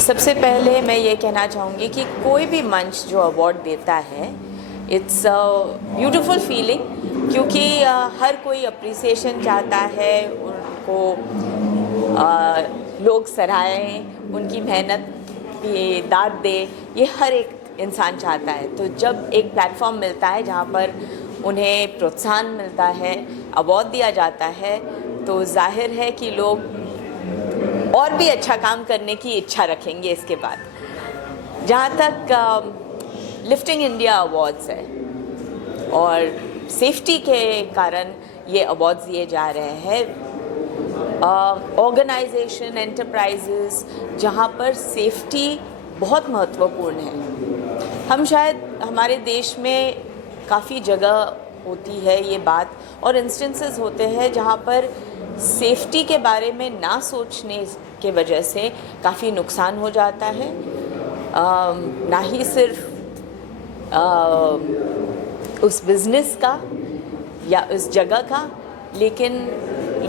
सबसे पहले मैं ये कहना चाहूँगी कि कोई भी मंच जो अवार्ड देता है, इट्स अ ब्यूटीफुल फीलिंग, क्योंकि हर कोई अप्रिसिएशन चाहता है, उनको लोग सराहें, उनकी मेहनत की दाद दे, ये हर एक इंसान चाहता है। तो जब एक प्लेटफॉर्म मिलता है जहाँ पर उन्हें प्रोत्साहन मिलता है, अवार्ड दिया जाता है, तो जाहिर है कि लोग और भी अच्छा काम करने की इच्छा रखेंगे इसके बाद। जहाँ तक लिफ्टिंग इंडिया अवार्ड्स है और सेफ्टी के कारण ये अवार्ड्स दिए जा रहे हैं, ऑर्गेनाइजेशन एंटरप्राइजेस जहाँ पर सेफ्टी बहुत महत्वपूर्ण है। हम शायद हमारे देश में काफ़ी जगह होती है ये बात, और इंस्टेंसेस होते हैं जहाँ पर सेफ्टी के बारे में ना सोचने के वजह से काफ़ी नुकसान हो जाता है। ना ही सिर्फ उस बिज़नेस का या उस जगह का, लेकिन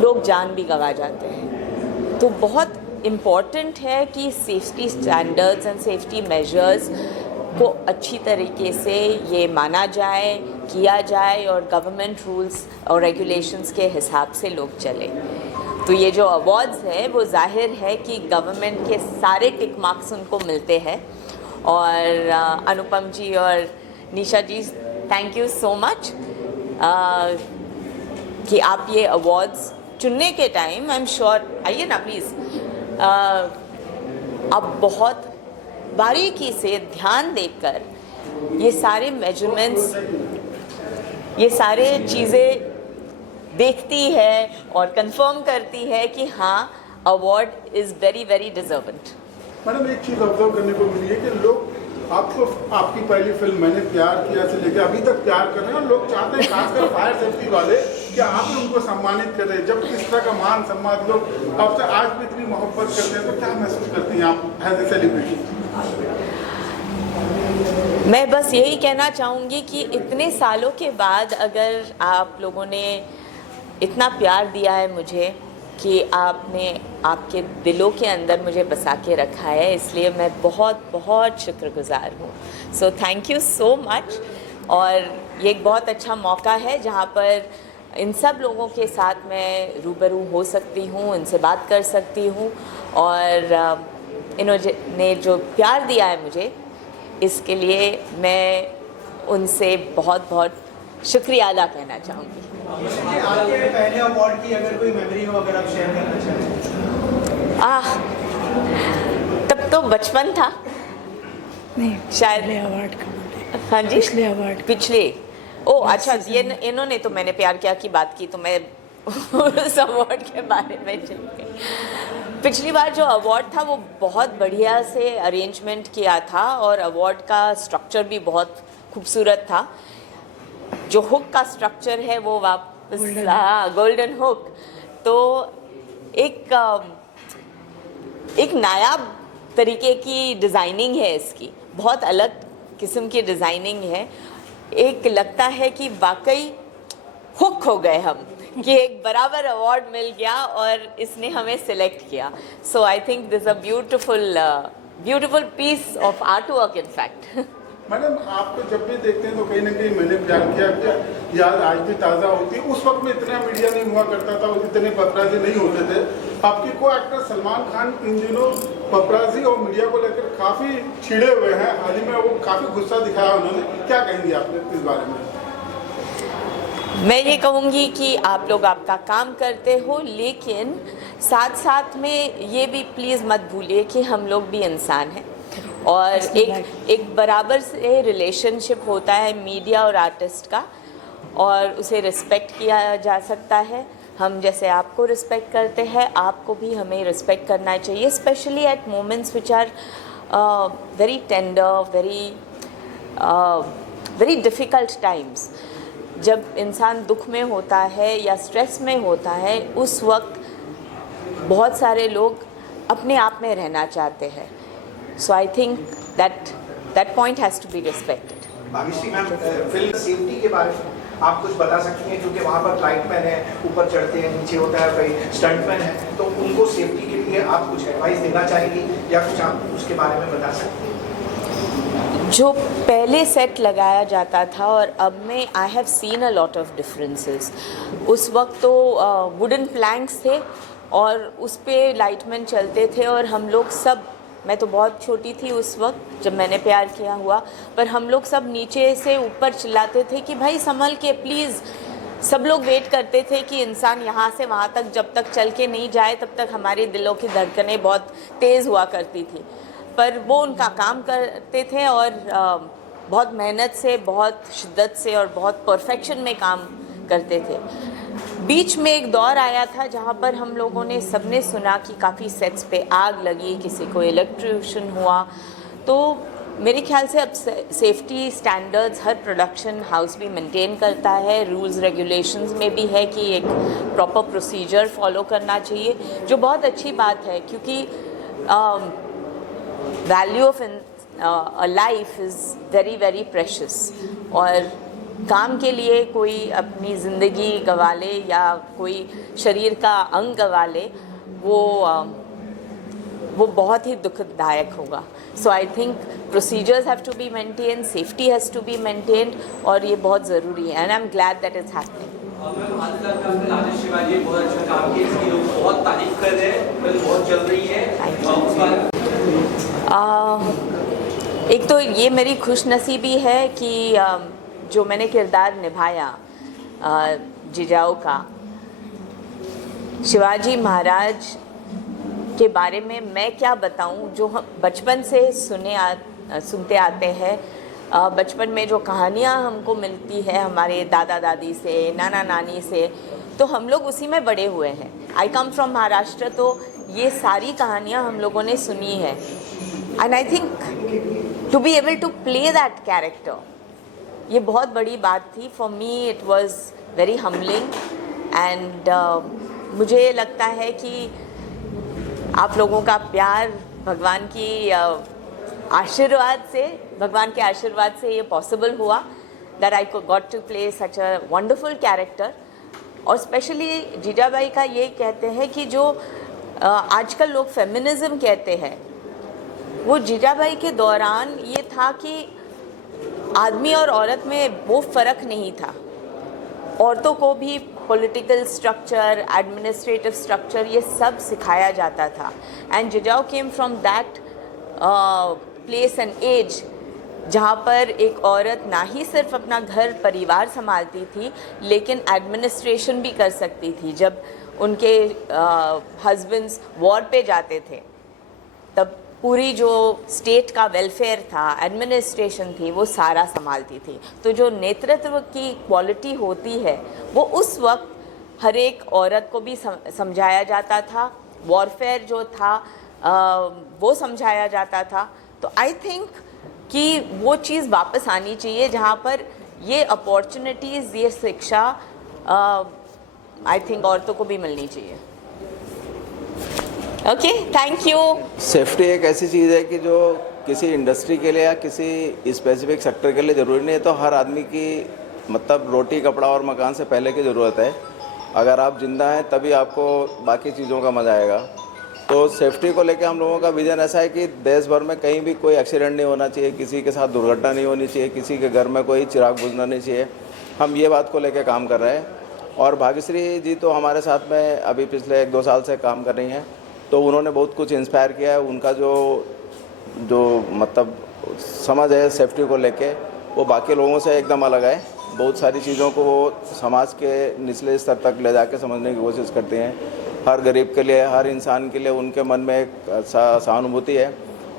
लोग जान भी गंवा जाते हैं। तो बहुत इम्पॉर्टेंट है कि safety standards and safety measures को अच्छी तरीके से ये माना जाए, किया जाए, और गवर्नमेंट रूल्स और रेगुलेशंस के हिसाब से लोग चले। तो ये जो अवार्ड्स है वो जाहिर है कि गवर्नमेंट के सारे टिक मार्क्स उनको मिलते हैं। और अनुपम जी और निशा जी, थैंक यू सो मच कि आप ये अवार्ड्स चुनने के टाइम, आई एम श्योर, आइए ना प्लीज़, आप बहुत बारीकी से ध्यान देकर ये सारे मेजरमेंट्स, ये सारे चीज़ें देखती है और कंफर्म करती है कि हाँ, award is very very deserving. Madam, एक चीज़ ऑब्जर्व करने को मिली है कि लोग आपको, आपकी पहली फिल्म मैंने प्यार किया से लेकर अभी तक प्यार कर रहे हैं, और लोग चाहते हैं, खासकर फायर सेफ्टी वाले, कि आप ही उनको सम्मानित कर रहे हैं। जब इस तरह का मान सम्मान लोग आपसे आज भी इतनी मोहब्बत करते हैं, तो क्या महसूस करती हैं आप एज ए सेलिब्रिटी? मैं बस यही कहना चाहूँगी कि इतने सालों के बाद अगर आप लोगों ने इतना प्यार दिया है मुझे, कि आपने आपके दिलों के अंदर मुझे बसा के रखा है, इसलिए मैं बहुत बहुत शुक्रगुजार हूँ। So thank you so much. और ये एक बहुत अच्छा मौका है जहाँ पर इन सब लोगों के साथ मैं रूबरू हो सकती हूँ, इनसे बात कर सकती हूँ, और इन्होंने जो प्यार दिया है मुझे, इसके लिए मैं उनसे बहुत बहुत शुक्रिया अदा कहना चाहूँगी। आपके पहले अवार्ड की अगर कोई मेमोरी हो, अगर आप शेयर करना चाहें। तब तो बचपन था, नहीं शायद अवार्ड का। हाँ जी, पिछले अवार्ड, पिछले। ओ अच्छा, ये इन्होंने तो मैंने प्यार किया की बात की, तो मैं उस अवार्ड के बारे में चल गई। पिछली बार जो अवार्ड था वो बहुत बढ़िया से अरेंजमेंट किया था, और अवार्ड का स्ट्रक्चर भी बहुत खूबसूरत था। जो हुक का स्ट्रक्चर है वो वापस, गोल्डन हुक, तो एक नायाब तरीके की डिज़ाइनिंग है इसकी, बहुत अलग किस्म की डिज़ाइनिंग है। एक लगता है कि वाकई हुक हो गए हम, कि एक बराबर अवार्ड मिल गया और इसने हमें सिलेक्ट किया। So I think this a beautiful piece of art work in fact. Madam, आपको जब भी देखते हैं तो कहीं ना कहीं मैंने प्यार किया याद आज भी ताज़ा होती है। उस वक्त में इतना मीडिया नहीं हुआ करता था, इतने पपराजी नहीं होते थे। आपके को एक्टर सलमान खान इन दिनों पपराजी और मीडिया को लेकर काफ़ी छिड़े हुए हैं। हाल ही में वो काफ़ी गुस्सा दिखाया उन्होंने, क्या कहेंगे आप इस बारे में? मैं ये कहूँगी कि आप लोग आपका काम करते हो, लेकिन साथ साथ में ये भी प्लीज़ मत भूलिए कि हम लोग भी इंसान हैं, और एक बराबर से रिलेशनशिप होता है मीडिया और आर्टिस्ट का, और उसे रिस्पेक्ट किया जा सकता है। हम जैसे आपको रिस्पेक्ट करते हैं, आपको भी हमें रिस्पेक्ट करना चाहिए, specially at moments which are very tender, very difficult times. जब इंसान दुख में होता है या स्ट्रेस में होता है, उस वक्त बहुत सारे लोग अपने आप में रहना चाहते हैं। So I think that point has to be respected. Bhagyashree ma'am, film safety के बारे में आप कुछ बता सकती हैं, क्योंकि वहाँ पर लाइटमैन है, ऊपर चढ़ते हैं, नीचे होता है, कोई स्टंटमैन है, तो उनको सेफ्टी के लिए के आप कुछ एडवाइस देना चाहेंगी या कुछ आप उसके बारे में बता सकते हैं? जो पहले सेट लगाया जाता था और अब में I have seen a lot of differences. उस वक्त तो वुडन प्लैंक्स थे और उस पे लाइटमैन चलते थे और हम लोग सब, मैं तो बहुत छोटी थी उस वक्त जब मैंने प्यार किया हुआ, पर हम लोग सब नीचे से ऊपर चिल्लाते थे कि भाई संभल के प्लीज़। सब लोग वेट करते थे कि इंसान यहाँ से वहाँ तक जब तक चल के नहीं जाए तब तक हमारे दिलों की धड़कनें बहुत तेज़ हुआ करती थी। पर वो उनका काम करते थे और बहुत मेहनत से, बहुत शिद्दत से और बहुत परफेक्शन में काम करते थे। बीच में एक दौर आया था जहाँ पर हम लोगों ने सबने सुना कि काफ़ी सेट्स पे आग लगी, किसी को इलेक्ट्रोक्यूशन हुआ। तो मेरे ख्याल से अब सेफ्टी स्टैंडर्ड्स हर प्रोडक्शन हाउस भी मेंटेन करता है, रूल्स रेगुलेशंस में भी है कि एक प्रॉपर प्रोसीजर फॉलो करना चाहिए, जो बहुत अच्छी बात है क्योंकि value of a life is very very precious. और काम के लिए कोई अपनी ज़िंदगी गंवा ले या कोई शरीर का अंग गंवा ले, वो बहुत ही दुखदायक होगा। So I think procedures have to be maintain, safety has to be maintained और ये बहुत ज़रूरी है and I am glad that is happening. Ma'am आजकल का आपने राजेश शिवाजी बहुत अच्छा काम किया, इसकी लोग बहुत तारीफ कर रहे हैं, फिल्म बहुत चल रही है। उस बारे एक तो ये मेरी खुशनसीबी है कि जो मैंने किरदार निभाया जिजाऊ का, शिवाजी महाराज के बारे में मैं क्या बताऊं, जो हम बचपन से सुनते आते हैं। बचपन में जो कहानियाँ हमको मिलती है हमारे दादा दादी से, नाना नानी से, तो हम लोग उसी में बड़े हुए हैं। आई कम फ्रॉम महाराष्ट्र, तो ये सारी कहानियाँ हम लोगों ने सुनी है and I think to be able to play that character, ये बहुत बड़ी बात थी। For me it was very humbling and मुझे लगता है कि आप लोगों का प्यार, भगवान के आशीर्वाद से ये पॉसिबल हुआ that I got to play such a wonderful character. और स्पेशली जीजाबाई का ये कहते हैं कि जो आजकल लोग फेमिनिज्म कहते हैं, वो जीजाबाई के दौरान ये था कि आदमी और औरत में वो फ़र्क नहीं था। औरतों को भी पॉलिटिकल स्ट्रक्चर, एडमिनिस्ट्रेटिव स्ट्रक्चर, ये सब सिखाया जाता था and Jijau came from that place and as जहाँ पर एक औरत ना ही सिर्फ अपना घर परिवार संभालती थी लेकिन एडमिनिस्ट्रेशन भी कर सकती थी। जब उनके हस्बैंड्स वॉर पे जाते थे तब पूरी जो स्टेट का वेलफेयर था, एडमिनिस्ट्रेशन थी, वो सारा संभालती थी। तो जो नेतृत्व की क्वालिटी होती है वो उस वक्त हर एक औरत को भी समझाया जाता था। वॉरफेयर जो था वो समझाया जाता था। तो आई थिंक कि वो चीज़ वापस आनी चाहिए जहाँ पर ये अपॉर्चुनिटीज़, ये शिक्षा आई थिंक औरतों को भी मिलनी चाहिए। Okay, thank you. सेफ्टी एक ऐसी चीज़ है कि जो किसी इंडस्ट्री के लिए या किसी स्पेसिफिक सेक्टर के लिए ज़रूरी नहीं है, तो हर आदमी की मतलब रोटी, कपड़ा और मकान से पहले की ज़रूरत है। अगर आप जिंदा हैं तभी आपको बाकी चीज़ों का मज़ा आएगा। तो सेफ्टी को लेकर हम लोगों का विज़न ऐसा है कि देश भर में कहीं भी कोई एक्सीडेंट नहीं होना चाहिए, किसी के साथ दुर्घटना नहीं होनी चाहिए, किसी के घर में कोई चिराग बुझना नहीं चाहिए। हम ये बात को लेकर काम कर रहे हैं। और भाग्यश्री जी तो हमारे साथ में अभी पिछले 1-2 साल से काम कर रही हैं, तो उन्होंने बहुत कुछ इंस्पायर किया है। उनका जो मतलब समझ है सेफ्टी को लेके, वो बाकी लोगों से एकदम अलग है। बहुत सारी चीज़ों को वो समाज के निचले स्तर तक ले जाके समझने की कोशिश करते हैं। हर गरीब के लिए, हर इंसान के लिए उनके मन में एक सहानुभूति है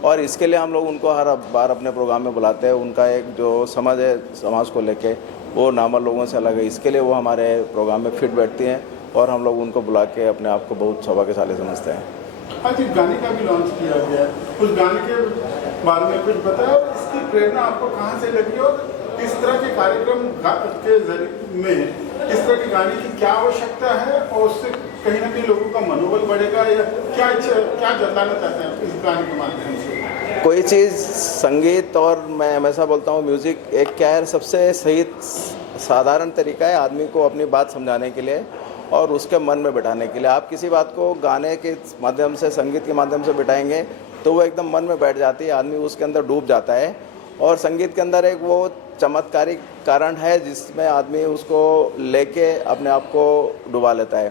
और इसके लिए हम लोग उनको हर बार अपने प्रोग्राम में बुलाते हैं। उनका एक जो समझ है समाज को लेके, वो नामर लोगों से अलग है। इसके लिए वो हमारे प्रोग्राम में फिट बैठती हैं और हम लोग उनको बुला के अपने आप को बहुत सौभाग्यशाली समझते हैं। आज एक गाने का भी लॉन्च किया गया है, उस गाने के बारे में कुछ बताया और इसकी प्रेरणा आपको कहाँ से लगी और इस तरह के कार्यक्रम के जरिए में इस तरह के गाने की क्या आवश्यकता है और उससे कहीं ना कहीं लोगों का मनोबल बढ़ेगा या क्या जताना चाहते हैं इस गाने के माध्यम से? कोई चीज़ संगीत, और मैं हमेशा बोलता हूँ म्यूज़िक एक क्या है, सबसे सही साधारण तरीका है आदमी को अपनी बात समझाने के लिए। और उसके मन में बिठाने के लिए। आप किसी बात को गाने के माध्यम से, संगीत के माध्यम से बिठाएंगे तो वो एकदम मन में बैठ जाती है, आदमी उसके अंदर डूब जाता है। और संगीत के अंदर एक वो चमत्कारिक कारण है जिसमें आदमी उसको लेके अपने आप को डुबा लेता है।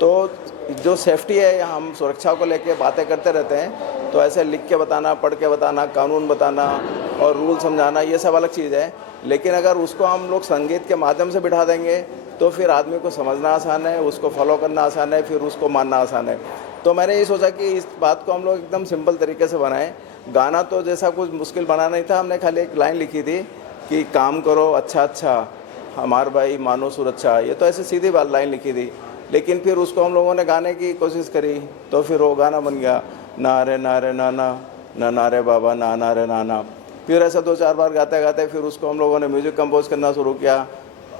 तो जो सेफ्टी है, हम सुरक्षा को लेके बातें करते रहते हैं, तो ऐसे लिख के बताना, पढ़ के बताना, कानून बताना और रूल समझाना, ये सब अलग चीज़ है। लेकिन अगर उसको हम लोग संगीत के माध्यम से बिठा देंगे तो फिर आदमी को समझना आसान है, उसको फॉलो करना आसान है, फिर उसको मानना आसान है। तो मैंने ये सोचा कि इस बात को हम लोग एकदम सिंपल तरीके से बनाएं। गाना तो जैसा कुछ मुश्किल बना नहीं था, हमने खाली एक लाइन लिखी थी कि काम करो अच्छा अच्छा, हमार भाई मानो सुरक्षा। ये तो ऐसे सीधी बात लाइन लिखी थी, लेकिन फिर उसको हम लोगों ने गाने की कोशिश करी तो फिर वो गाना बन गया, ना रे नाना, ना नारे बाबा, ना रे नाना। फिर ऐसा 2-4 बार गाते गाते फिर उसको हम लोगों ने म्यूज़िक कंपोज करना शुरू किया।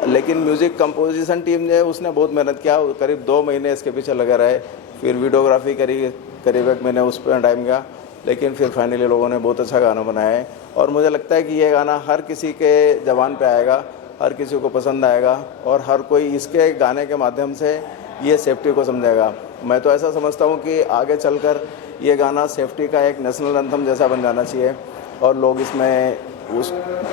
लेकिन म्यूज़िक कंपोजिशन टीम ने उसने बहुत मेहनत किया, करीब 2 महीने इसके पीछे लगे रहे। फिर वीडियोग्राफी करी, करीब 1 महीने उस पर टाइम गया। लेकिन फिर फाइनली लोगों ने बहुत अच्छा गाना बनाया है और मुझे लगता है कि ये गाना हर किसी के ज़बान पे आएगा, हर किसी को पसंद आएगा और हर कोई इसके गाने के माध्यम से ये सेफ्टी को समझेगा। मैं तो ऐसा समझता हूँ कि आगे चलकर ये गाना सेफ्टी का एक नेशनल एंथम जैसा बन जाना चाहिए और लोग इसमें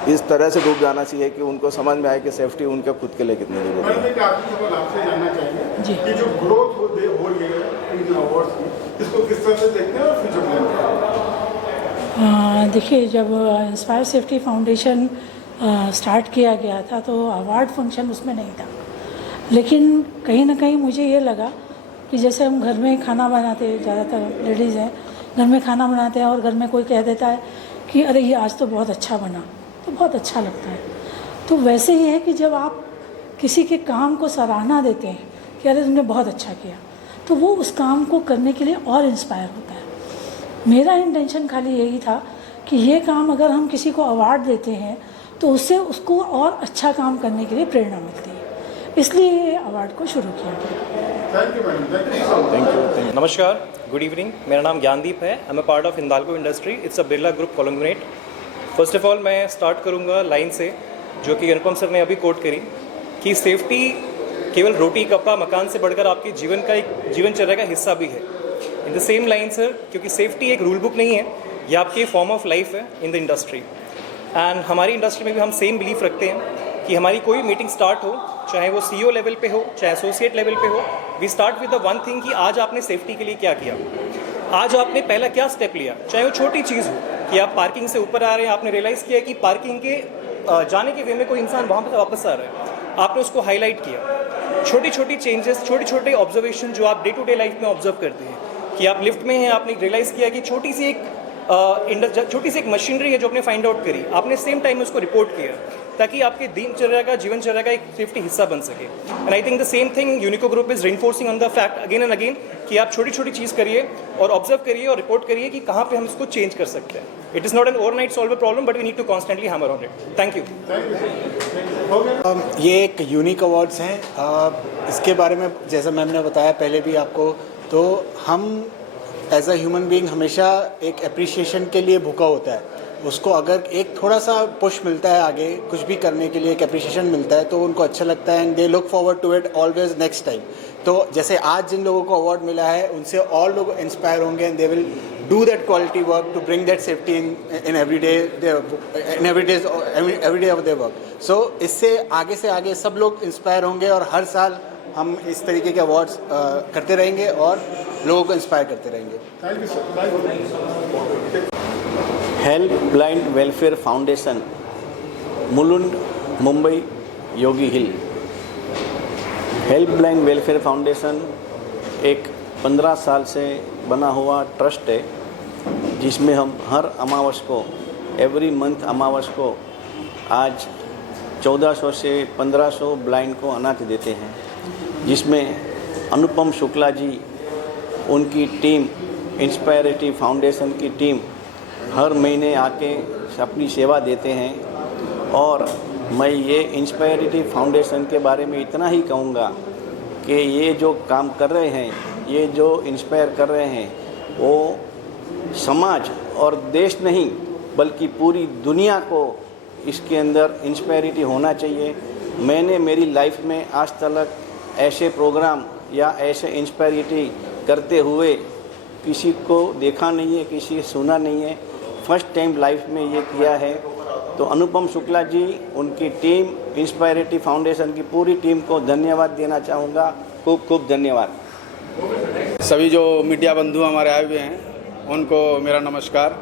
इस तरह से डूब जाना चाहिए कि उनको समझ में आए कि सेफ्टी उनके खुद के लिए कितनी जरूरी है। मैंने एक आखिरी सवाल आपसे जानना चाहेंगे कि जो ग्रोथ हो रही है इन अवार्ड्स की, इसको किस तरह से देखते हैं और फ्यूचर प्लान क्या है? देखिए, जब इंस्पायर सेफ्टी फाउंडेशन स्टार्ट किया गया था तो अवार्ड फंक्शन उसमें नहीं था, लेकिन कहीं ना कहीं मुझे ये लगा कि जैसे हम घर में खाना बनाते हैं, ज़्यादातर लेडीज़ हैं घर में खाना बनाते हैं और घर में कोई कह देता है कि अरे ये आज तो बहुत अच्छा बना, तो बहुत अच्छा लगता है। तो वैसे ही है कि जब आप किसी के काम को सराहना देते हैं कि अरे तुमने बहुत अच्छा किया, तो वो उस काम को करने के लिए और इंस्पायर होता है। मेरा इंटेंशन खाली यही था कि ये काम अगर हम किसी को अवार्ड देते हैं तो उससे उसको और अच्छा काम करने के लिए प्रेरणा मिलती है, इसलिए ये अवार्ड को शुरू किया गया। Thank you madam, thank you. नमस्कार, गुड इवनिंग। मेरा नाम ज्ञानदीप है। I am a part of Hindalco industry. It's a Birla group conglomerate. First of all मैं स्टार्ट करूंगा लाइन से जो कि अनुपम सर ने अभी कोट करी कि सेफ्टी केवल रोटी कपड़ा मकान से बढ़कर आपके जीवन का एक जीवनचर्या का हिस्सा भी है। In the same line sir, क्योंकि सेफ्टी एक रूल बुक नहीं है, यह आपके फॉर्म ऑफ लाइफ है इन द इंडस्ट्री। एंड हमारी इंडस्ट्री में भी हम सेम बिलीफ रखते हैं कि हमारी कोई मीटिंग स्टार्ट हो, चाहे वो CEO लेवल पे हो, चाहे एसोसिएट लेवल पे हो, we start with the one thing कि आज आपने सेफ्टी के लिए क्या किया, आज आपने पहला क्या स्टेप लिया। चाहे वो छोटी चीज़ हो कि आप पार्किंग से ऊपर आ रहे हैं, आपने रियलाइज़ किया कि पार्किंग के जाने के वे में कोई इंसान वहाँ पर वापस आ रहा है, आपने उसको हाईलाइट किया। छोटी छोटी चेंजेस, छोटे छोटे ऑब्जर्वेशन जो आप डे टू डे लाइफ में ऑब्जर्व करते हैं कि आप लिफ्ट में हैं, आपने रियलाइज़ किया कि छोटी सी एक मशीनरी है जो आपने फाइंड आउट करी, आपने सेम टाइम उसको रिपोर्ट किया ताकि आपके दिनचर्या का जीवनचर्या का एक सेफ्टी हिस्सा बन सके। And I think the same thing Unico group is reinforcing on the fact again and again कि आप छोटी छोटी चीज़ करिए और ऑब्जर्व करिए और रिपोर्ट करिए कि कहाँ पे हम इसको चेंज कर सकते हैं। It is not an overnight solve problem but we need to constantly hammer on it. Thank you. ये एक यूनिक अवार्ड्स हैं। इसके बारे में जैसा मैम ने बताया पहले भी आपको, तो हम एज अ ह्यूमन बीइंग हमेशा एक अप्रिसिएशन के लिए भूखा होता है। उसको अगर एक थोड़ा सा पुश मिलता है आगे कुछ भी करने के लिए, एक अप्रिसिएशन मिलता है तो उनको अच्छा लगता है and they look forward to it always next time. तो जैसे आज जिन लोगों को अवार्ड मिला है उनसे और लोग इंस्पायर होंगे and they will do that quality work to bring that safety in every day of their work. So इससे आगे सब लोग इंस्पायर होंगे और हर साल हम इस तरीके के अवार्ड्स करते रहेंगे और लोगों को इंस्पायर करते रहेंगे। Thank you sir. Help blind welfare foundation, Mulund, Mumbai, Yogi hill. Help blind welfare foundation एक 15 साल से बना हुआ ट्रस्ट है जिसमें हम हर अमावस को, एवरी मंथ अमावस को, आज 1400 से 1500 ब्लाइंड को अनाज देते हैं, जिसमें अनुपम शुक्ला जी, उनकी टीम, इंस्पायरेटिव फाउंडेशन की टीम हर महीने आके अपनी सेवा देते हैं। और मैं ये इंस्पायरेटिव फाउंडेशन के बारे में इतना ही कहूँगा कि ये जो काम कर रहे हैं, ये जो इंस्पायर कर रहे हैं, वो समाज और देश नहीं बल्कि पूरी दुनिया को इसके अंदर इंस्पायरेटिव होना चाहिए। मैंने मेरी लाइफ में आज तक ऐसे प्रोग्राम या ऐसे इंस्पायरिटी करते हुए किसी को देखा नहीं है, किसी से सुना नहीं है, फर्स्ट टाइम लाइफ में ये किया है। तो अनुपम शुक्ला जी, उनकी टीम, इंस्पायरिटी फाउंडेशन की पूरी टीम को धन्यवाद देना चाहूँगा। खूब खूब धन्यवाद। सभी जो मीडिया बंधु हमारे आए हुए हैं उनको मेरा नमस्कार।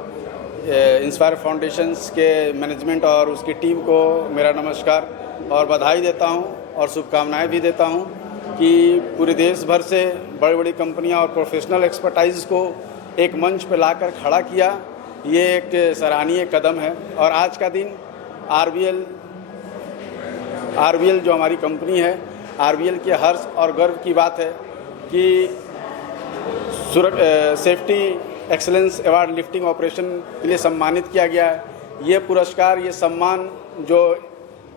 इंस्पायर फाउंडेशंस के मैनेजमेंट और उसकी टीम को मेरा नमस्कार और बधाई देता हूं और शुभकामनाएं भी देता हूं कि पूरे देश भर से बड़ी बड़ी कंपनियां और प्रोफेशनल एक्सपर्टाइज को एक मंच पर लाकर खड़ा किया। ये एक सराहनीय कदम है। और आज का दिन आरबीएल जो हमारी कंपनी है, आरबीएल के हर्ष और गर्व की बात है कि safety excellence award lifting operation के लिए सम्मानित किया गया है। ये पुरस्कार, ये सम्मान जो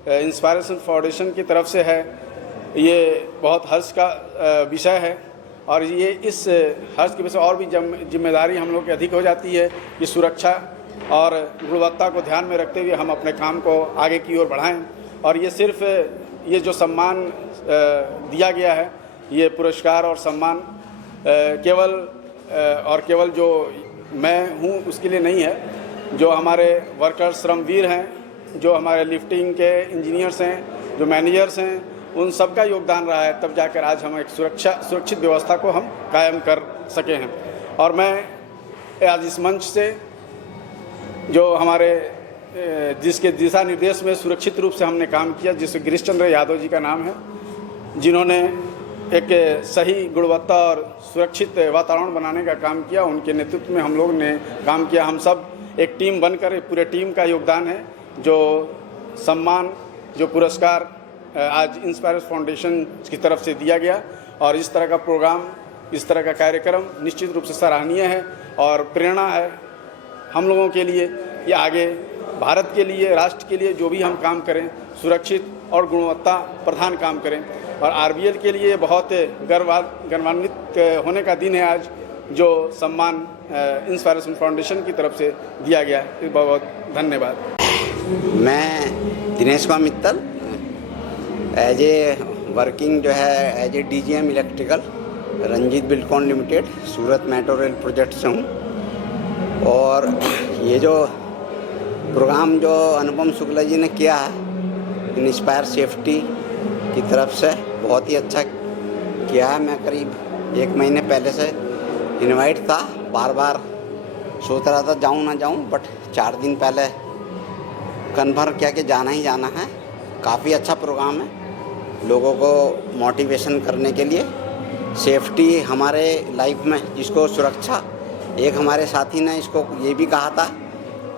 इंस्पायरेशन फाउंडेशन की तरफ से है, ये बहुत हर्ष का विषय है। और ये इस हर्ष की वजह से और भी जिम्मेदारी हम लोग की अधिक हो जाती है कि सुरक्षा और गुणवत्ता को ध्यान में रखते हुए हम अपने काम को आगे की ओर बढ़ाएं। और ये सिर्फ ये जो सम्मान दिया गया है, ये पुरस्कार और सम्मान केवल जो मैं हूँ उसके लिए नहीं है। जो हमारे वर्कर्स, श्रमवीर हैं, जो हमारे लिफ्टिंग के इंजीनियर्स हैं, जो मैनेजर्स हैं, उन सब का योगदान रहा है, तब जाकर आज हम एक सुरक्षित व्यवस्था को हम कायम कर सके हैं। और मैं आज इस मंच से जो हमारे जिसके दिशा निर्देश में सुरक्षित रूप से हमने काम किया, जिससे गिरीश चंद्र यादव जी का नाम है, जिन्होंने एक सही गुणवत्ता और सुरक्षित वातावरण बनाने का काम किया, उनके नेतृत्व में हम लोग ने काम किया। हम सब एक टीम बनकर, पूरे टीम का योगदान है। जो सम्मान, जो पुरस्कार आज इंस्पायर फाउंडेशन की तरफ से दिया गया, और इस तरह का प्रोग्राम, इस तरह का कार्यक्रम निश्चित रूप से सराहनीय है और प्रेरणा है हम लोगों के लिए। ये आगे भारत के लिए, राष्ट्र के लिए जो भी हम काम करें, सुरक्षित और गुणवत्ता प्रधान काम करें। और आरबीएल के लिए बहुत गौरवान्वित होने का दिन है आज, जो सम्मान इंस्पायरेशन फाउंडेशन की तरफ से दिया गया है। बहुत बहुत धन्यवाद। मैं Dinesh Kumar Mittal as a working जो है as a DGM electrical Ranjit Buildcon limited Surat metro rail project से हूँ। और ये जो प्रोग्राम जो अनुपम शुक्ला जी ने किया है इंस्पायर सेफ्टी की तरफ से, बहुत ही अच्छा किया है। मैं करीब 1 महीने पहले से इनवाइट था, बार बार सोच रहा था जाऊं ना जाऊं, बट 4 दिन पहले कन्फर्म किया कि जाना ही जाना है। काफ़ी अच्छा प्रोग्राम है, लोगों को मोटिवेशन करने के लिए। सेफ्टी हमारे लाइफ में, जिसको सुरक्षा, एक हमारे साथी ने इसको ये भी कहा था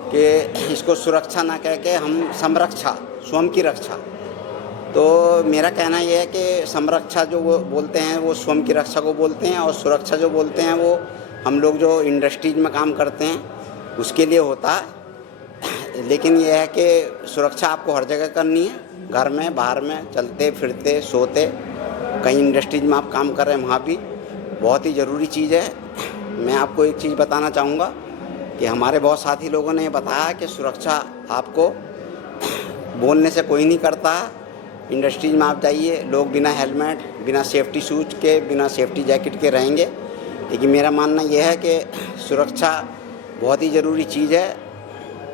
कि इसको सुरक्षा ना कह के हम संरक्षा, स्वयं की रक्षा। तो मेरा कहना यह है कि संरक्षा जो वो बोलते हैं वो स्वयं की रक्षा को बोलते हैं, और सुरक्षा जो बोलते हैं वो हम लोग जो इंडस्ट्रीज में काम करते हैं उसके लिए होता है। लेकिन यह है कि सुरक्षा आपको हर जगह करनी है, घर में, बाहर में, चलते फिरते, सोते, कहीं इंडस्ट्रीज में आप काम कर रहे हैं वहाँ भी बहुत ही ज़रूरी चीज़ है। मैं आपको एक चीज़ बताना चाहूँगा कि हमारे बहुत साथी लोगों ने बताया कि सुरक्षा आपको बोलने से कोई नहीं करता। इंडस्ट्रीज में आप जाइए, लोग बिना हेलमेट, बिना सेफ्टी शूज के, बिना सेफ्टी जैकेट के रहेंगे। लेकिन मेरा मानना यह है कि सुरक्षा बहुत ही ज़रूरी चीज़ है।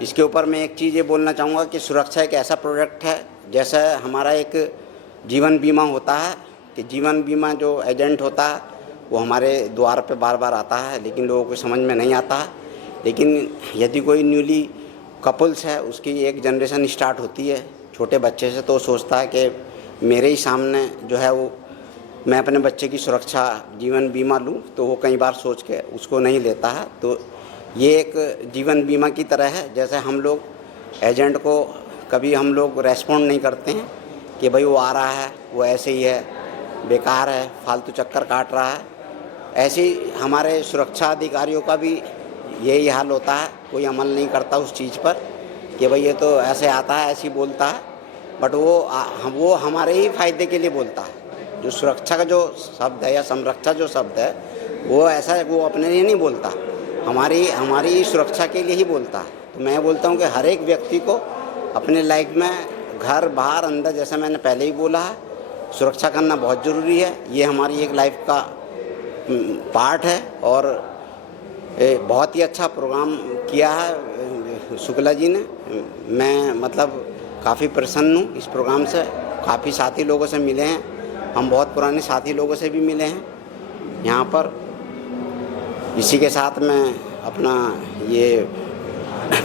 इसके ऊपर मैं एक चीज़ ये बोलना चाहूँगा कि सुरक्षा एक ऐसा प्रोडक्ट है, जैसा हमारा एक जीवन बीमा होता है, कि जीवन बीमा जो एजेंट होता है वो हमारे द्वार पे बार बार आता है, लेकिन लोगों को समझ में नहीं आता है। लेकिन यदि कोई न्यूली कपल्स है, उसकी एक जनरेशन स्टार्ट होती है छोटे बच्चे से, तो सोचता है कि मेरे ही सामने जो है वो मैं अपने बच्चे की सुरक्षा जीवन बीमा लूँ, तो वो कई बार सोच के उसको नहीं लेता है। तो ये एक जीवन बीमा की तरह है। जैसे हम लोग एजेंट को कभी हम लोग रेस्पॉन्ड नहीं करते हैं कि भाई वो आ रहा है, वो ऐसे ही है, बेकार है, फालतू चक्कर काट रहा है, ऐसे ही हमारे सुरक्षा अधिकारियों का भी यही हाल होता है। कोई अमल नहीं करता उस चीज़ पर कि भाई ये तो ऐसे आता है, ऐसे ही बोलता है, बट वो हमारे ही फ़ायदे के लिए बोलता है। जो सुरक्षा का जो शब्द है या संरक्षा जो शब्द है, वो ऐसा है, वो अपने लिए नहीं बोलता, हमारी सुरक्षा के लिए ही बोलता है। तो मैं बोलता हूँ कि हर एक व्यक्ति को अपने लाइफ में घर बाहर अंदर, जैसा मैंने पहले ही बोला है, सुरक्षा करना बहुत ज़रूरी है। ये हमारी एक लाइफ का पार्ट है और बहुत ही अच्छा प्रोग्राम किया है शुक्ला जी ने। मैं मतलब काफ़ी प्रसन्न हूँ इस प्रोग्राम से। काफ़ी साथी लोगों से मिले हैं, हम बहुत पुराने साथी लोगों से भी मिले हैं यहाँ पर। इसी के साथ मैं अपना ये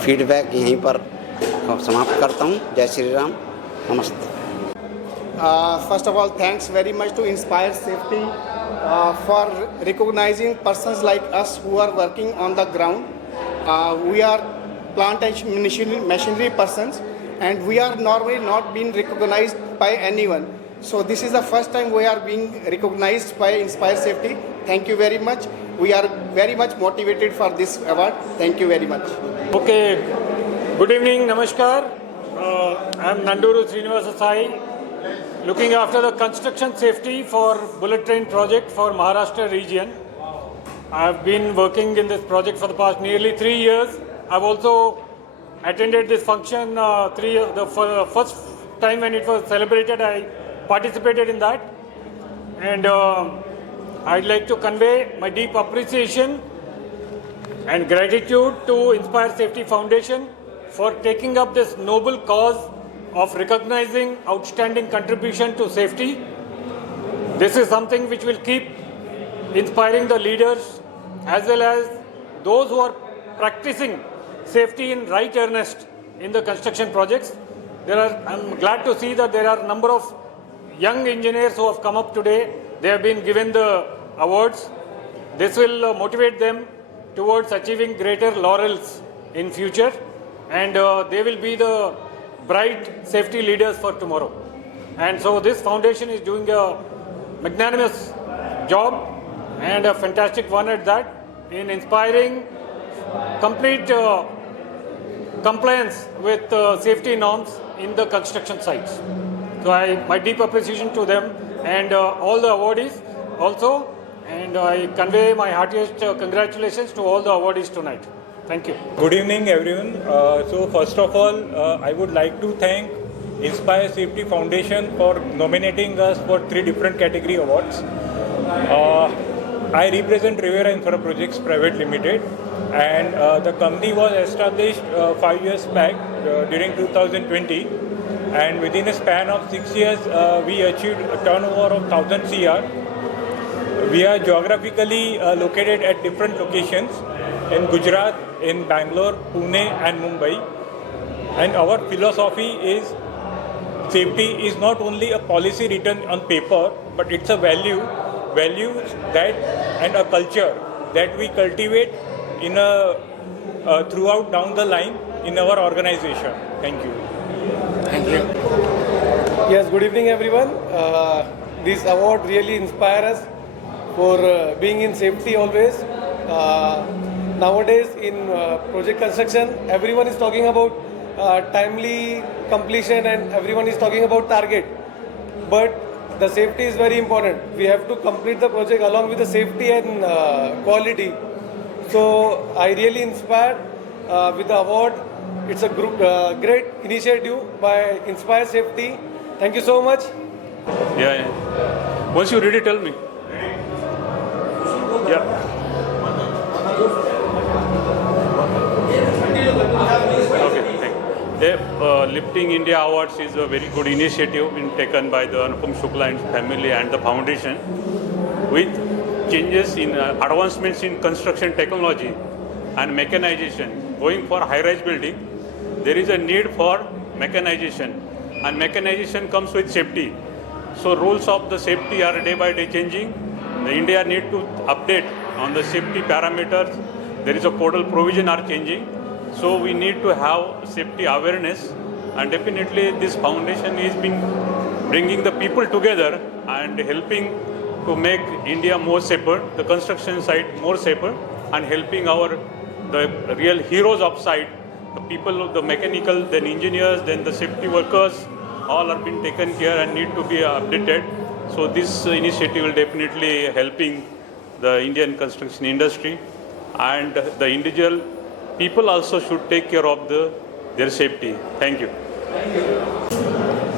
फीडबैक यहीं पर समाप्त करता हूँ। जय श्री राम, नमस्ते। First of all, thanks very much to Inspire Safety for recognizing persons like us who are working on the ground. We are plant and machinery persons, and we are normally not being recognized by anyone. So this is the first time we are being recognized by Inspire Safety. Thank you very much. We are very much motivated for this award. Thank you very much. Okay, good evening, namaskar. I am Nanduru Srinivasa Sai, looking after the construction safety for bullet train project for Maharashtra region. I have been working in this project for the past nearly 3 years. I have also attended this function for the first time when it was celebrated. I participated in that, and I'd like to convey my deep appreciation and gratitude to Inspire Safety Foundation for taking up this noble cause of recognizing outstanding contribution to safety. This is something which will keep inspiring the leaders as well as those who are practicing safety in right earnest in the construction projects. I'm glad to see that there are a number of young engineers who have come up today. They have been given the awards. This will motivate them towards achieving greater laurels in future, and they will be the bright safety leaders for tomorrow. And so this foundation is doing a magnanimous job, and a fantastic one at that, in inspiring complete compliance with safety norms in the construction sites. So my deep appreciation to them and all the awardees also, and I convey my heartiest congratulations to all the awardees tonight. Thank you. Good evening, everyone. So first of all, I would like to thank Inspire Safety Foundation for nominating us for 3 different category awards. I represent Rivera Infra Projects Private Limited, and the company was established 5 years back during 2020, and within a span of 6 years, we achieved a turnover of 1000 CR. We are geographically located at different locations in Gujarat, in Bangalore, Pune and Mumbai, and our philosophy is safety is not only a policy written on paper, but it's a values that and a culture that we cultivate in throughout down the line in our organization. Thank you. Thank you. Yes, good evening everyone. This award really inspires us for being in safety always. Nowadays in project construction, everyone is talking about timely completion and everyone is talking about target. But the safety is very important. We have to complete the project along with the safety and quality. So I really inspired with the award. It's a great initiative by Inspire Safety. Thank you so much. Yeah. Once you read it, tell me. Yeah. Okay, thank you. Lifting India Awards is a very good initiative taken by the Anupam Shukla and family and the foundation. With changes in advancements in construction technology and mechanization, going for high-rise building, there is a need for mechanization, and mechanization comes with safety. So rules of the safety are day by day changing. The India need to update on the safety parameters. There is a codal provision are changing. So we need to have safety awareness, and definitely this foundation is bringing the people together and helping to make India more safer, the construction site more safer, and helping the real heroes of site, the people, the mechanical, then engineers, then the safety workers, all are being taken care and need to be updated. So this initiative will definitely helping the Indian construction industry, and the individual people also should take care of their safety. Thank you.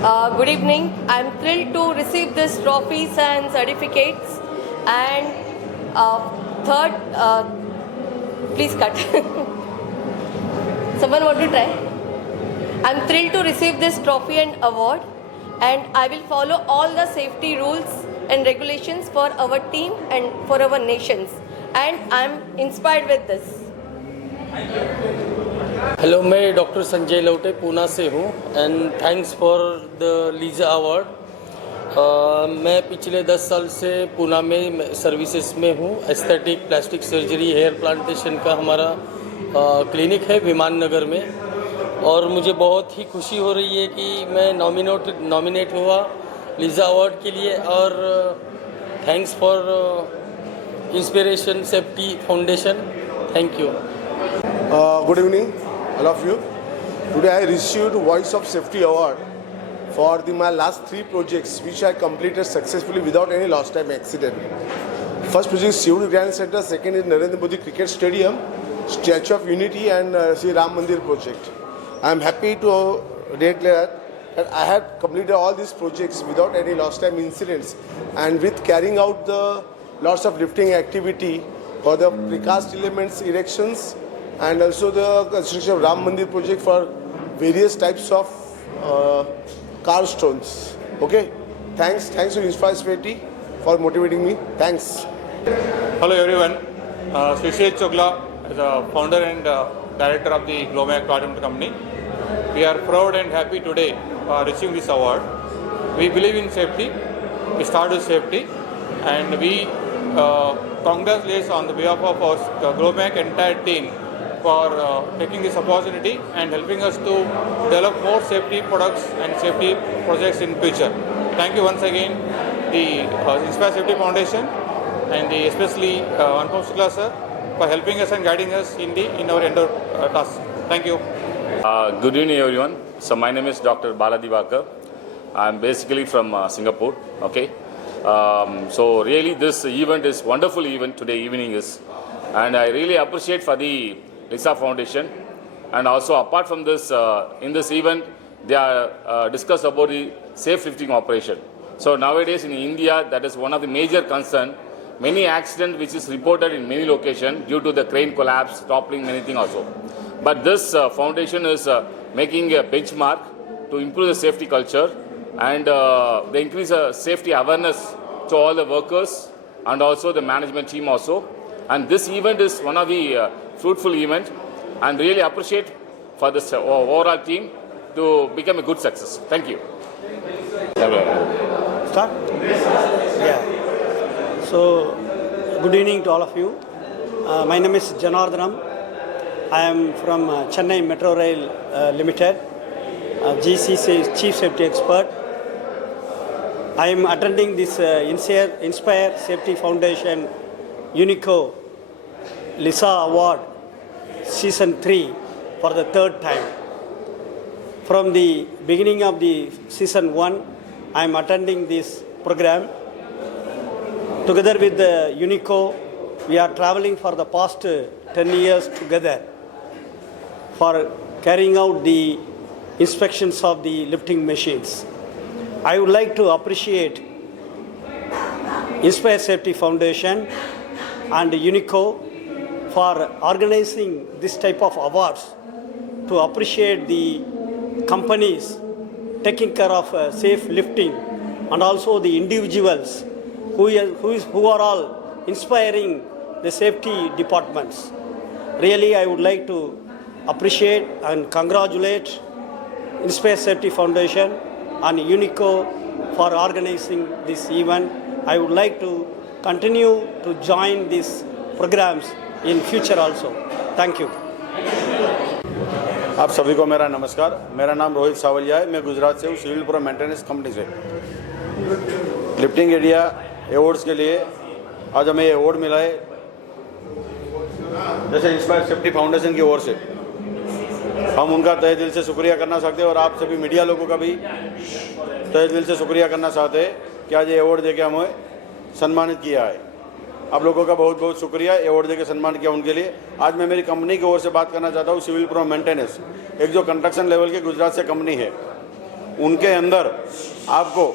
Good evening. I'm thrilled to receive these trophies and certificates. And third, please cut. Someone want to try? I'm thrilled to receive this trophy and award, and I will follow all the safety rules and regulations for our team and for our nations. And I'm inspired with this. Hello, मैं doctor Sanjay लौटे पूना से हूँ and thanks for the Lisa award. मैं पिछले 10 साल से पूना में services में हूँ। Aesthetic, plastic surgery, hair plantation का हमारा क्लिनिक है विमान नगर में, और मुझे बहुत ही खुशी हो रही है कि मैं नॉमिनेट हुआ लीजा अवार्ड के लिए। और thanks for inspiration safety foundation. Thank you. Good evening, all of you. Today I received Voice of Safety Award for my last 3 projects which I completed successfully without any lost time accident. First project is Seoul Grand Center, second is Narendra Modi Cricket Stadium, Statue of Unity and Sri Ram Mandir project. I am happy to declare that I have completed all these projects without any lost time incidents and with carrying out the lots of lifting activity for the precast elements erections and also the construction of Ram Mandir project for various types of car stones. Okay, thanks to Inspire Safety for motivating me. Thanks. Hello everyone, Srishit Chogla is the founder and director of the Glomac Automotive Company. We are proud and happy today receiving this award. We believe in safety, we start with safety, and we congratulate on the behalf of our Glomac entire team for taking this opportunity and helping us to develop more safety products and safety projects in future. Thank you once again, the Inspire Safety Foundation and especially Anupam Shukla sir for helping us and guiding us in our indoor tasks. Thank you. Good evening everyone. So my name is Dr. Bala Divakar. I'm basically from Singapore. Okay. So really this event is wonderful event today evening is, and I really appreciate for the Lisa Foundation, and also apart from this in this event they are discussed about the safe lifting operation. So nowadays in India that is one of the major concern. Many accidents which is reported in many locations due to the crane collapse, toppling, many things also. But this foundation is making a benchmark to improve the safety culture, and they increase safety awareness to all the workers and also the management team also. And this event is one of the fruitful event, and really appreciate for this overall team to become a good success. Thank you. Start? Yeah. So, good evening to all of you. My name is Janardhanam. I am from Chennai Metro Rail Limited, GCC Chief Safety Expert. I am attending this Inspire Safety Foundation UNICO Lisa Award Season 3 for the 3rd time. From the beginning of the Season 1, I am attending this program. Together with the UNICO, we are traveling for the past 10 years together for carrying out the inspections of the lifting machines. I would like to appreciate Inspire Safety Foundation and UNICO for organizing this type of awards to appreciate the companies taking care of safe lifting and also the individuals who are all inspiring the safety departments. Really, I would like to appreciate and congratulate Inspire Safety Foundation and UNICO for organizing this event. I would like to continue to join these programs in future also. Thank you. आप सभी को मेरा नमस्कार। मेरा नाम रोहित सावलिया है। मैं गुजरात से हूँ, सिविल प्रो मेंटेनेंस कंपनी से। लिफ्टिंग एरिया अवार्ड्स के लिए आज हमें ये अवार्ड मिला है, जैसे इंस्पायर सेफ्टी फाउंडेशन की ओर से। हम उनका तहे दिल से शुक्रिया करना चाहते हैं और आप सभी मीडिया लोगों का भी तहे दिल से शुक्रिया करना चाहते हैं कि आज ये अवार्ड देके हमें सम्मानित किया है। आप लोगों का बहुत बहुत शुक्रिया अवार्ड देके सम्मान किया उनके लिए। आज मैं मेरी कंपनी की ओर से बात करना चाहता हूँ, सिविल प्रो मेंटेनेंस, एक जो कंस्ट्रक्शन लेवल की गुजरात से कंपनी है। उनके अंदर आपको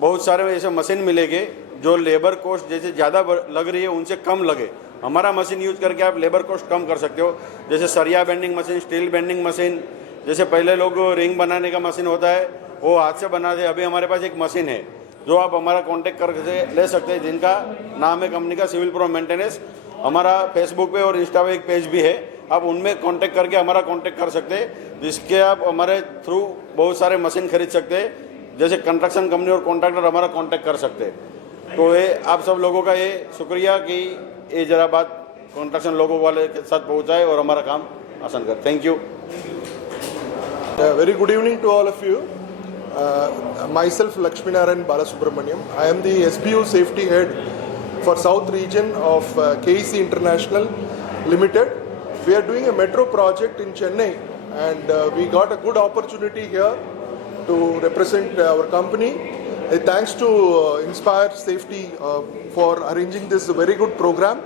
बहुत सारे ऐसे मशीन मिलेंगे जो लेबर कॉस्ट जैसे ज़्यादा लग रही है उनसे कम लगे। हमारा मशीन यूज करके आप लेबर कॉस्ट कम कर सकते हो, जैसे सरिया bending machine, steel bending machine. जैसे पहले लोग रिंग बनाने का मशीन होता है वो हाथ से बनाते, अभी हमारे पास एक मशीन है जो आप हमारा कांटेक्ट करके ले सकते हैं, जिनका नाम है कंपनी का सिविल प्रो मेंटेनेंस। हमारा फेसबुक पे और इंस्टा पे एक पेज भी है, आप उनमें कांटेक्ट करके हमारा कांटेक्ट कर सकते हैं, जिसके आप हमारे थ्रू बहुत सारे मशीन खरीद सकते हैं। जैसे कंस्ट्रक्शन कंपनी और कॉन्ट्रैक्टर हमारा कांटेक्ट कर सकते हैं। तो ये आप सब लोगों का ये शुक्रिया कि ये जरा बात कंस्ट्रक्शन लोगों वाले के साथ पहुँचाए और हमारा काम आसान कर। Thank you. Very good evening to all of you. Myself Lakshminarayan Balasubramaniam. I am the SBU Safety Head for South Region of KEC International Limited. We are doing a metro project in Chennai and we got a good opportunity here to represent our company. Thanks to Inspire Safety for arranging this very good program,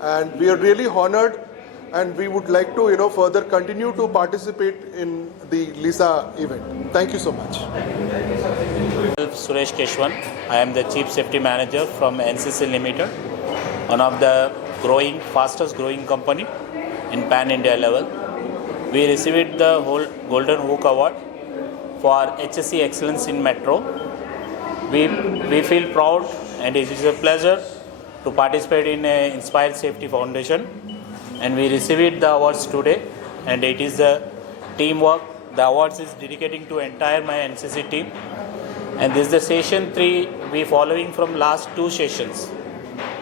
and we are really honored and we would like to further continue to participate in the LISA event. Thank you so much. Suresh Keshwan, I am the Chief Safety Manager from NCC Limited, one of the fastest growing company in Pan India level. We received the whole Golden Hook Award for HSE Excellence in Metro. We feel proud and it is a pleasure to participate in Inspire Safety Foundation, and we received the awards today, and it is the teamwork. The awards is dedicating to entire my NCC team, and this is the session 3 we following from last 2 sessions.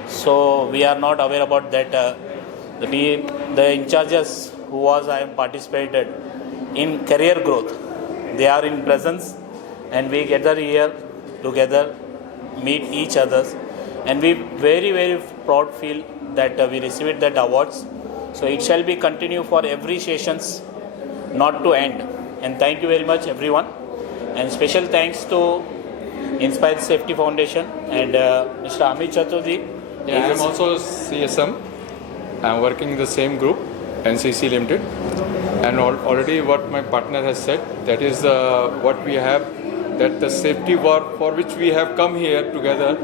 So we are not aware about that. The in charges who I am participated in career growth, they are in presence, and we gather here together, meet each others, and we very proud feel that we received that awards. So it shall be continue for every sessions, not to end. And thank you very much everyone, and special thanks to Inspire Safety Foundation and Mr. Amit Chaturvedi. Yeah, I am also CSM. I am working in the same group, NCC Limited, and already what my partner has said, that is what we have, that the safety work for which we have come here together.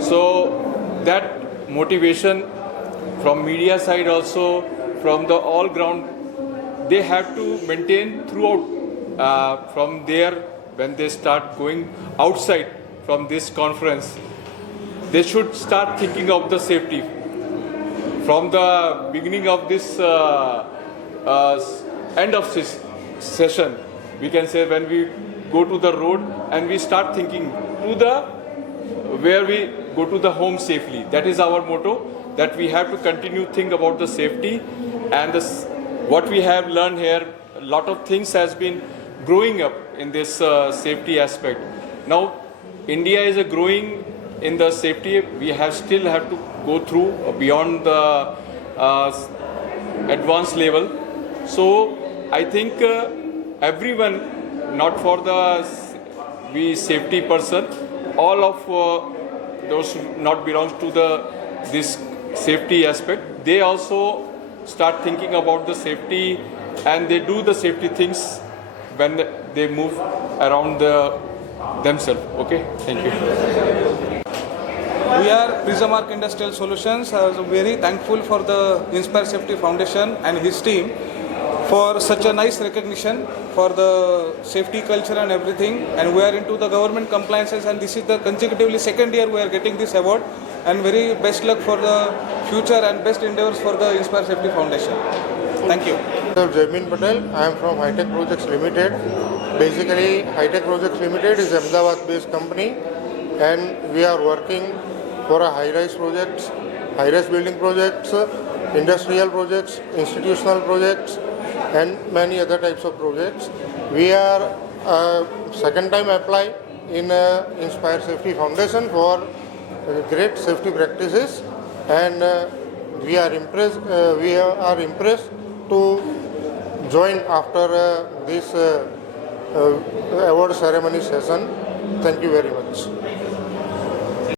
So that motivation from media side also, from the all ground, they have to maintain throughout. From there, when they start going outside from this conference, they should start thinking of the safety. From the beginning of this end of this session, we can say, when we go to the road and we start thinking to the where we go to the home safely. That is our motto, that we have to continue think about the safety, and what we have learned here, a lot of things has been growing up in this safety aspect. Now India is growing in the safety. We still have to go through beyond the advanced level. So I think everyone, not for the safety person, all of those not belongs to this safety aspect, they also start thinking about the safety, and they do the safety things when they move around themselves. Okay, thank you. We are Prismark Industrial Solutions. I was very thankful for the Inspire Safety Foundation and his team for such a nice recognition for the safety culture and everything. And we are into the government compliances, and this is the consecutively second year we are getting this award. And very best luck for the future and best endeavors for the Inspire Safety Foundation. Thank you. Jaimin Patel. I am from Hitech Projects Limited. Basically, Hitech Projects Limited is an Ahmedabad-based company, and we are working for a high-rise projects, high-rise building projects, industrial projects, institutional projects, and many other types of projects. We are second time apply in Inspire Safety Foundation for great safety practices, and we are impressed. We are impressed to join after this award ceremony session. Thank you very much.